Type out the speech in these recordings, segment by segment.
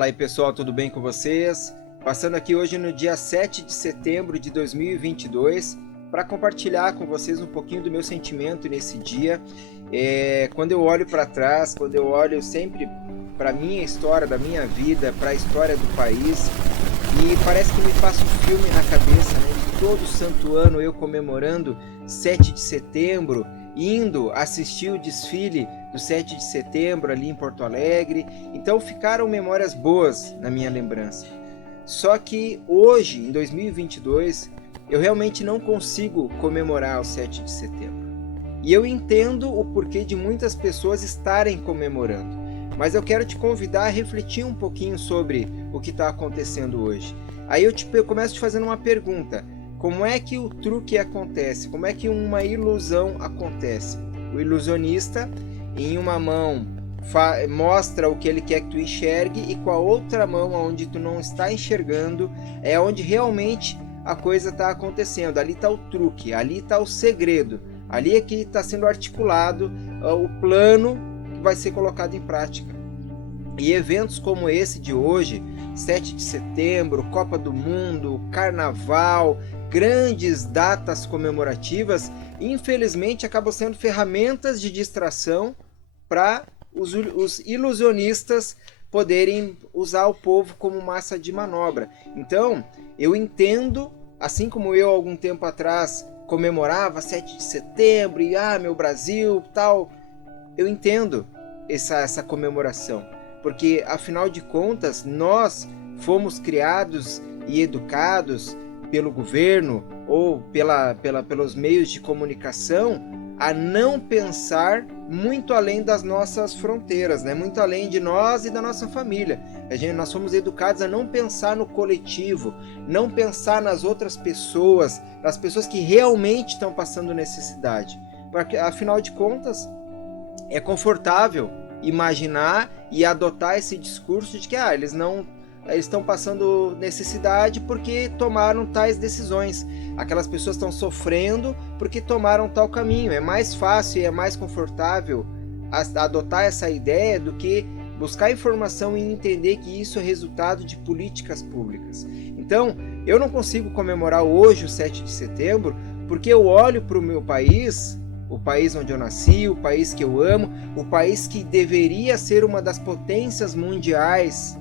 Fala aí pessoal, tudo bem com vocês? Passando aqui hoje no dia 7 de setembro de 2022 para compartilhar com vocês um pouquinho do meu sentimento nesse dia. Quando eu olho para trás, quando eu olho sempre para a minha história, da minha vida, para a história do país, e parece que me passa um filme na cabeça, né? De todo santo ano eu comemorando 7 de setembro, indo assistir o desfile do 7 de setembro ali em Porto Alegre. Então ficaram memórias boas na minha lembrança. Só que hoje, em 2022, eu realmente não consigo comemorar o 7 de setembro. E eu entendo o porquê de muitas pessoas estarem comemorando. Mas eu quero te convidar a refletir um pouquinho sobre o que está acontecendo hoje. Aí eu começo te fazendo uma pergunta. Como é que o truque acontece? Como é que uma ilusão acontece? O ilusionista, em uma mão, mostra o que ele quer que tu enxergue, e com a outra mão, onde tu não está enxergando, é onde realmente a coisa está acontecendo. Ali está o truque, ali está o segredo, ali é que está sendo articulado o plano que vai ser colocado em prática. E eventos como esse de hoje, 7 de setembro, Copa do Mundo, Carnaval, grandes datas comemorativas, infelizmente acabam sendo ferramentas de distração para os ilusionistas poderem usar o povo como massa de manobra. Então, eu entendo, assim como eu algum tempo atrás comemorava 7 de setembro e meu Brasil, tal, eu entendo essa comemoração, porque afinal de contas nós fomos criados e educados pelo governo ou pelos meios de comunicação a não pensar muito além das nossas fronteiras, né? Muito além de nós e da nossa família. Nós somos educados a não pensar no coletivo, não pensar nas outras pessoas, nas pessoas que realmente estão passando necessidade. Porque, afinal de contas, é confortável imaginar e adotar esse discurso de que eles estão passando necessidade porque tomaram tais decisões. Aquelas pessoas estão sofrendo porque tomaram tal caminho. É mais fácil e é mais confortável adotar essa ideia do que buscar informação e entender que isso é resultado de políticas públicas. Então, eu não consigo comemorar hoje o 7 de setembro porque eu olho para o meu país, o país onde eu nasci, o país que eu amo, o país que deveria ser uma das potências mundiais,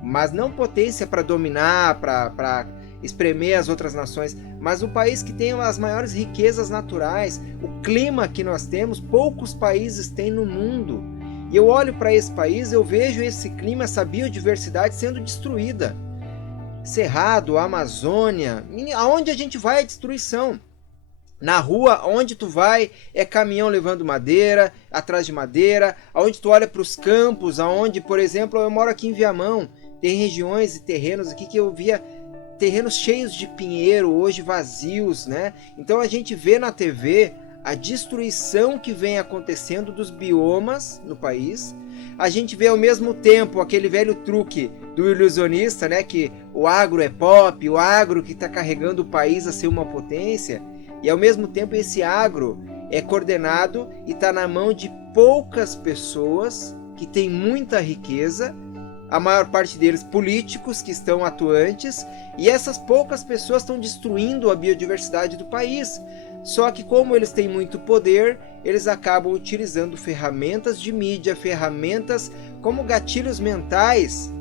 mas não potência para dominar, para espremer as outras nações, mas o país que tem as maiores riquezas naturais, o clima que nós temos, poucos países têm no mundo. E eu olho para esse país, eu vejo esse clima, essa biodiversidade sendo destruída. Cerrado, Amazônia, aonde a gente vai é destruição. Na rua, onde tu vai, é caminhão levando madeira, atrás de madeira. Aonde tu olha para os campos, aonde, por exemplo, eu moro aqui em Viamão, tem regiões e terrenos aqui que eu via terrenos cheios de pinheiro, hoje vazios, né? Então a gente vê na TV a destruição que vem acontecendo dos biomas no país. A gente vê ao mesmo tempo aquele velho truque do ilusionista, né? Que o agro é pop, o agro que está carregando o país a ser uma potência. E ao mesmo tempo esse agro é coordenado e está na mão de poucas pessoas que têm muita riqueza, a maior parte deles políticos que estão atuantes, e essas poucas pessoas estão destruindo a biodiversidade do país. Só que como eles têm muito poder, eles acabam utilizando ferramentas de mídia, ferramentas como gatilhos mentais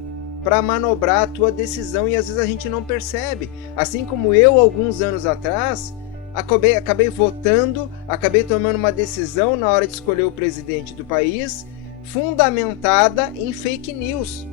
para manobrar a tua decisão, e às vezes a gente não percebe. Assim como eu, alguns anos atrás, acabei votando, acabei tomando uma decisão na hora de escolher o presidente do país, fundamentada em fake news.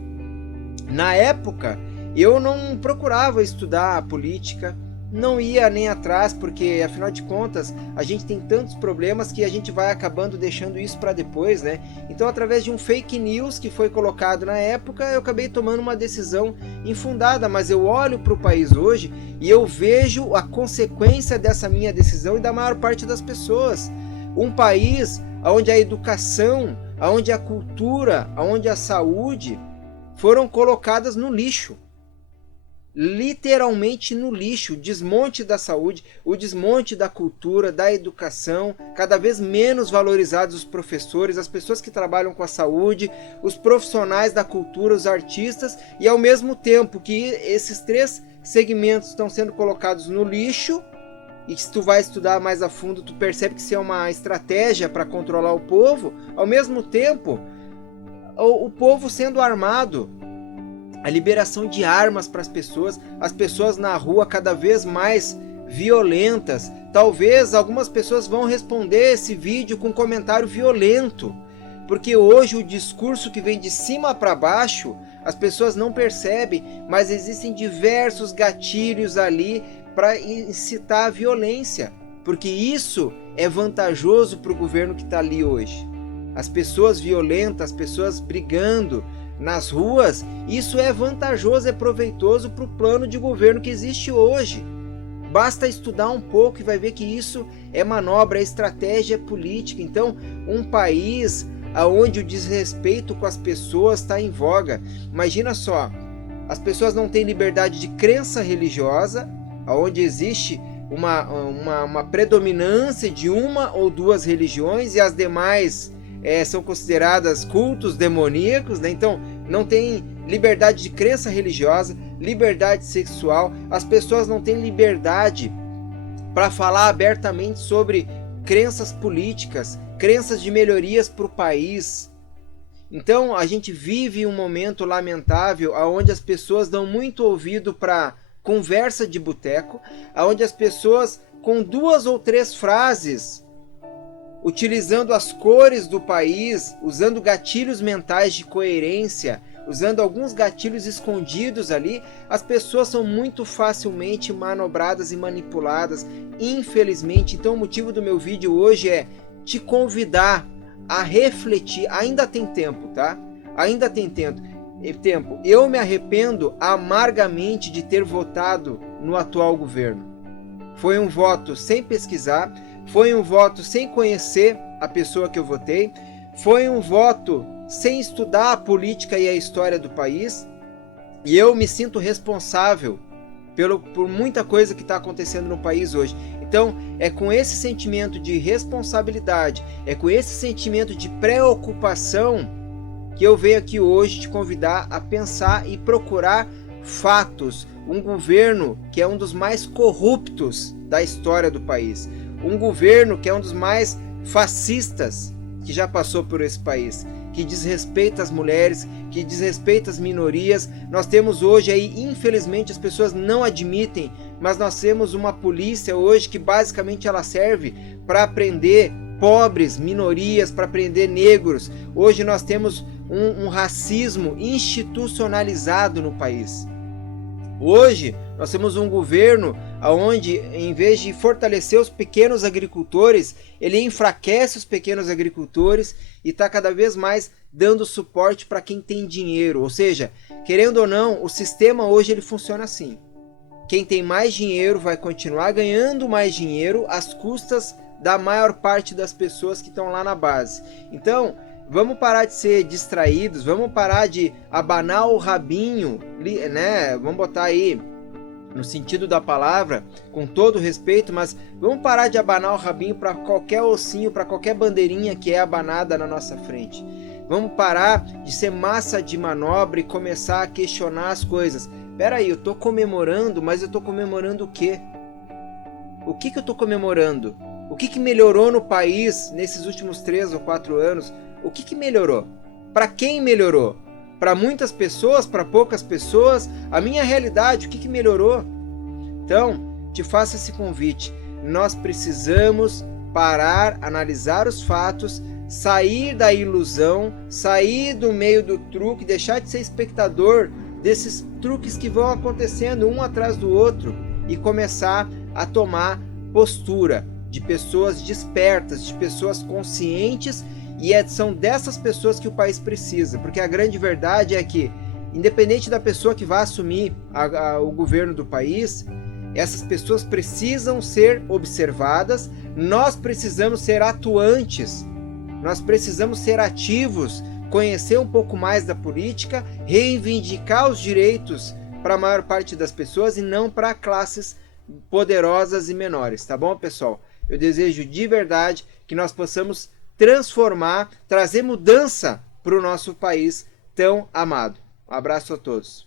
Na época, eu não procurava estudar a política, não ia nem atrás, porque afinal de contas a gente tem tantos problemas que a gente vai acabando deixando isso para depois, né? Então, através de um fake news que foi colocado na época, eu acabei tomando uma decisão infundada. Mas eu olho para o país hoje e eu vejo a consequência dessa minha decisão e da maior parte das pessoas. Um país onde a educação, onde a cultura, onde a saúde foram colocadas no lixo. literalmente no lixo, o desmonte da saúde, o desmonte da cultura, da educação, cada vez menos valorizados os professores, as pessoas que trabalham com a saúde, os profissionais da cultura, os artistas, e ao mesmo tempo que esses três segmentos estão sendo colocados no lixo, e se tu vai estudar mais a fundo, tu percebe que isso é uma estratégia para controlar o povo, ao mesmo tempo, o povo sendo armado, a liberação de armas para as pessoas na rua cada vez mais violentas. Talvez algumas pessoas vão responder esse vídeo com um comentário violento, porque hoje o discurso que vem de cima para baixo, as pessoas não percebem, mas existem diversos gatilhos ali para incitar a violência, porque isso é vantajoso para o governo que está ali hoje. As pessoas violentas, as pessoas brigando nas ruas, isso é vantajoso, é proveitoso para o plano de governo que existe hoje. Basta estudar um pouco e vai ver que isso é manobra, é estratégia política. Então, um país onde o desrespeito com as pessoas está em voga. Imagina só, as pessoas não têm liberdade de crença religiosa, onde existe uma predominância de uma ou duas religiões e as demais são consideradas cultos demoníacos, né? Então não tem liberdade de crença religiosa, liberdade sexual, as pessoas não têm liberdade para falar abertamente sobre crenças políticas, crenças de melhorias para o país. Então a gente vive um momento lamentável onde as pessoas dão muito ouvido para conversa de boteco, onde as pessoas com 2 ou 3 frases, utilizando as cores do país, usando gatilhos mentais de coerência, usando alguns gatilhos escondidos ali, as pessoas são muito facilmente manobradas e manipuladas, infelizmente. Então o motivo do meu vídeo hoje é te convidar a refletir. Ainda tem tempo, tá? Ainda tem tempo. Eu me arrependo amargamente de ter votado no atual governo. Foi um voto sem pesquisar, foi um voto sem conhecer a pessoa que eu votei, foi um voto sem estudar a política e a história do país, e eu me sinto responsável por muita coisa que está acontecendo no país hoje. Então é com esse sentimento de responsabilidade, é com esse sentimento de preocupação que eu venho aqui hoje te convidar a pensar e procurar fatos. Um governo que é um dos mais corruptos da história do país, um governo que é um dos mais fascistas que já passou por esse país, que desrespeita as mulheres, que desrespeita as minorias. Nós temos hoje aí, infelizmente as pessoas não admitem, mas nós temos uma polícia hoje que basicamente ela serve para prender pobres, minorias, para prender negros. Hoje nós temos um racismo institucionalizado no país. Hoje nós temos um governo onde, em vez de fortalecer os pequenos agricultores, ele enfraquece os pequenos agricultores e está cada vez mais dando suporte para quem tem dinheiro. Ou seja, querendo ou não, o sistema hoje ele funciona assim. Quem tem mais dinheiro vai continuar ganhando mais dinheiro às custas da maior parte das pessoas que estão lá na base. Então, vamos parar de ser distraídos, vamos parar de abanar o rabinho, né? Vamos botar aí no sentido da palavra, com todo respeito, mas vamos parar de abanar o rabinho para qualquer ossinho, para qualquer bandeirinha que é abanada na nossa frente. Vamos parar de ser massa de manobra e começar a questionar as coisas. Pera aí, eu estou comemorando, mas eu estou comemorando o quê? O que eu estou comemorando? O que melhorou no país nesses últimos 3 ou 4 anos? O que melhorou? Para quem melhorou? Para muitas pessoas? Para poucas pessoas? A minha realidade, o que melhorou? Então, te faço esse convite. Nós precisamos parar, analisar os fatos, sair da ilusão, sair do meio do truque, deixar de ser espectador desses truques que vão acontecendo um atrás do outro e começar a tomar postura de pessoas despertas, de pessoas conscientes. E são dessas pessoas que o país precisa, porque a grande verdade é que, independente da pessoa que vai assumir o governo do país, essas pessoas precisam ser observadas, nós precisamos ser atuantes, nós precisamos ser ativos, conhecer um pouco mais da política, reivindicar os direitos para a maior parte das pessoas e não para classes poderosas e menores, tá bom, pessoal? Eu desejo de verdade que nós possamos transformar, trazer mudança para o nosso país tão amado. Um abraço a todos.